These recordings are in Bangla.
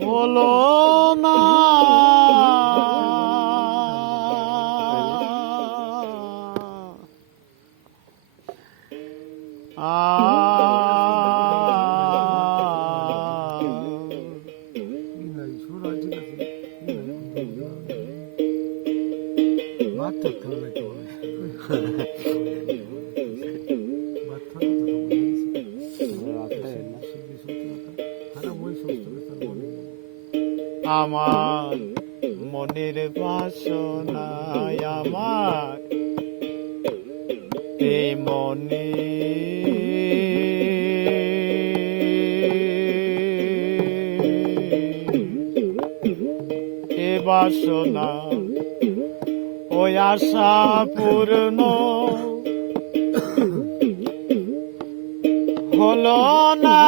হলো না আমার মনের বাসনায় আমার এই মনে এ বাসনা ওই আশা পূর্ণ হলো না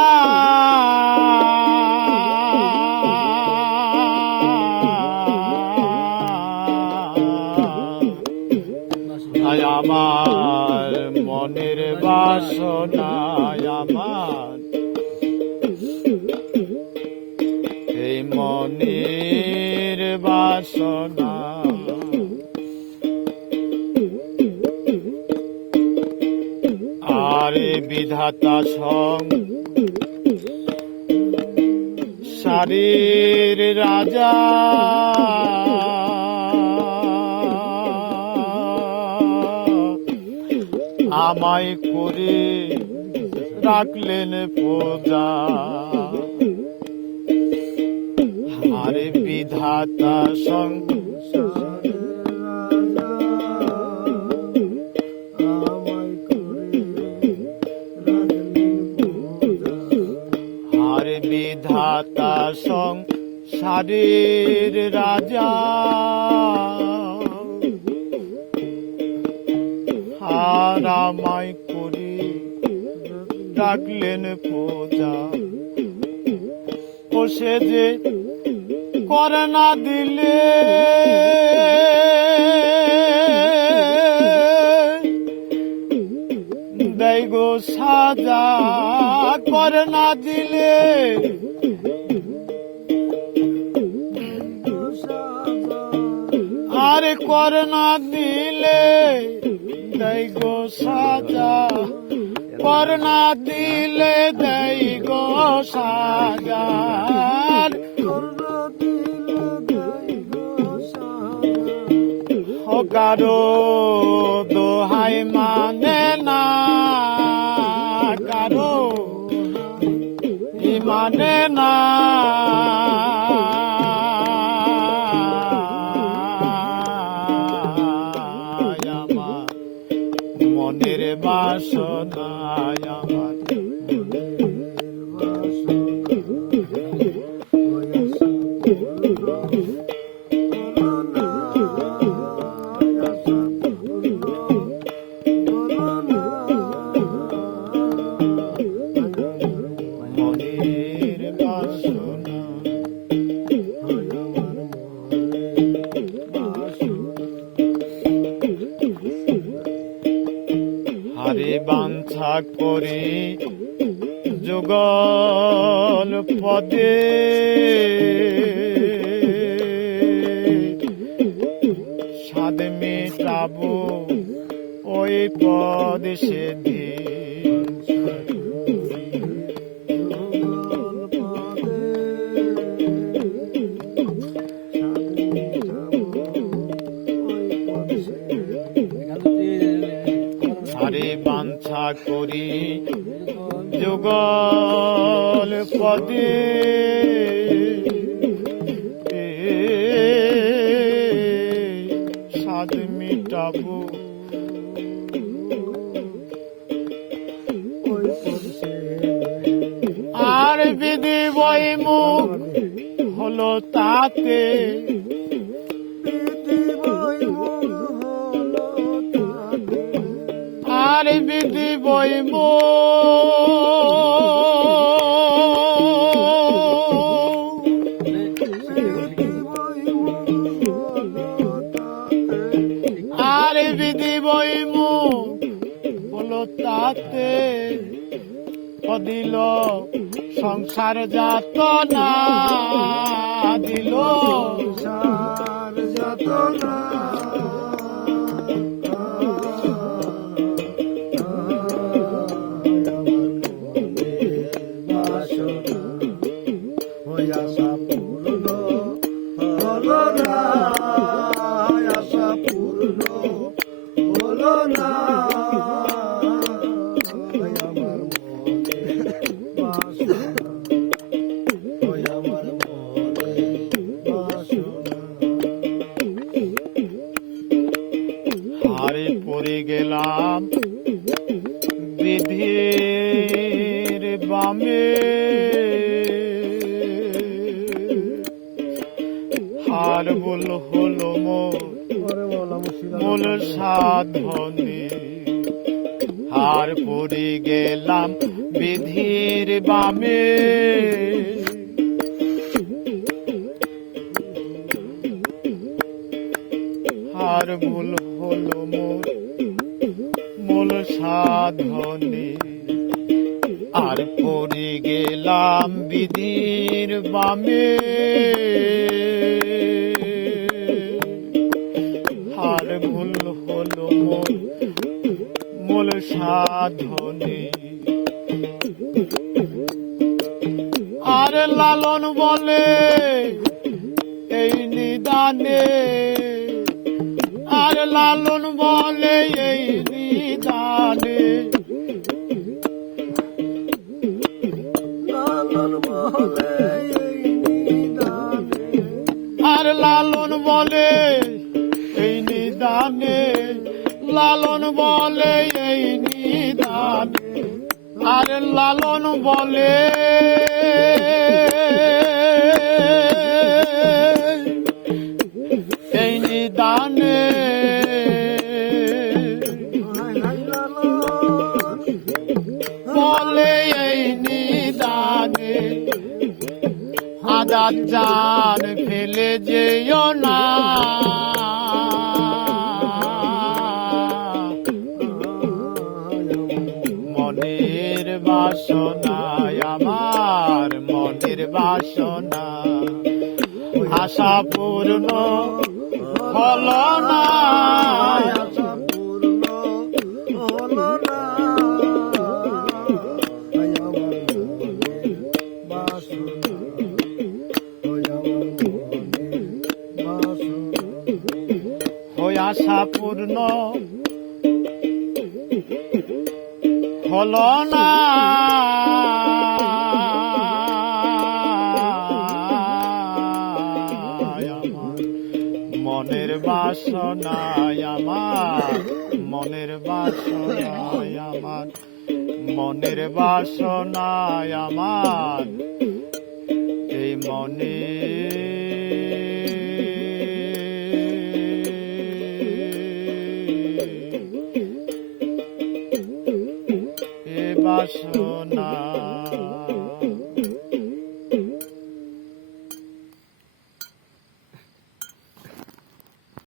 আমার মনের বাসনা আমার এই মনের বাসনা আরে বিধাতা সং সারের রাজা আমায় করে রাখলেন পূজা আরে বিধাতা সংসার আরে বিধাতা সংসারের রাজা আর আমায় করে রাখলেন পূজা বসে যে করে না দিলে দেয় গো সাজা করে না দিলে আরে করে না দিলে দেয় গো সাজা করে না দিলে দেয় গো সাজা কারো দোহাই মানে না কারো মানে না আমার মনের বাসনা আমার হারে বাঞ্ছা করে যুগল পদে স্বাদ মেটাবো ওই পদ সেদিন আরে বাঞ্ছা করি যুগল পদে স্বাদ মিটাবো আর বিধি বই মুখ হলো তাতে আর বিধি বইব আর বিধি বইব হলো তাতে দিল সংসার যত না দিল, সংসার যত না আশা পূর্ণ হলো না, আশা পূর্ণ হলো না, আমার মনে বাসনা, আমার মনে বাসনা। হারে পড়ে গেলাম বিধির বামে, হার বল হলো মূল সাধনে, হার পড়ে গেলাম বিধির বামে, হার ভুল হলো মূল সাধনে, আর পড়ে গেলাম বিধির বামে, হার ভুল হলো মূল সাধনে। আর লালন বলে এই নিদানে, আর লালন বলে এই নিদানে, লালন বলে এই নিদানে, আর লালন বলে এই নিদানে, লালন বলে এই নিদানে, আর লালন বলে এই নিদানে, বলে এই নিদানে, আদার জান ফেলে যেও না, মনের বাসনায় আমার মনের বাসনা, আশা পূর্ণ হলো না, আশা পূর্ণ হলো না, আমার মনে বাসনা, আমার মনে বাসনা। হয়ে আশা পূর্ণ হলো না, আমার মনের বাসনায়, আমার মনের বাসনায়, আমার মনের বাসনায়, আমার এই মনে বাসনা।